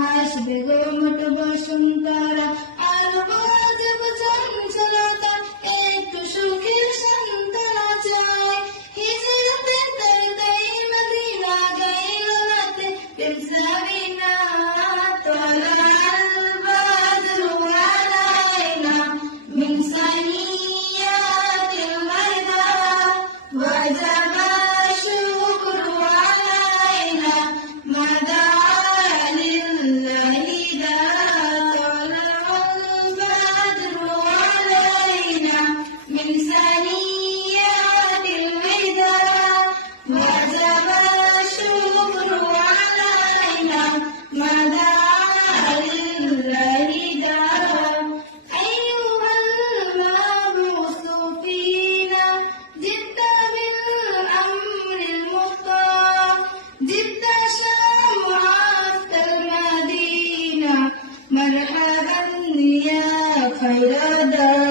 حسب متبسمتارا আলবাজব চঞ্চলতা একটু সুখের সান্ত্বনা চাই হিজরতে তাই মদিনা গাইল রাতে তেমসাবিনা طلع البدر علينا من ثنيات الوداع وجب الشكر علينا ما دعا لله داع طلع البدر علينا من ثنيات الوداع وجب الشكر علينا ما دعا لله داع أيها المبعوث فينا جئت بالأمر المطاع جئت شمعة المدينة مرحبا يا خير داع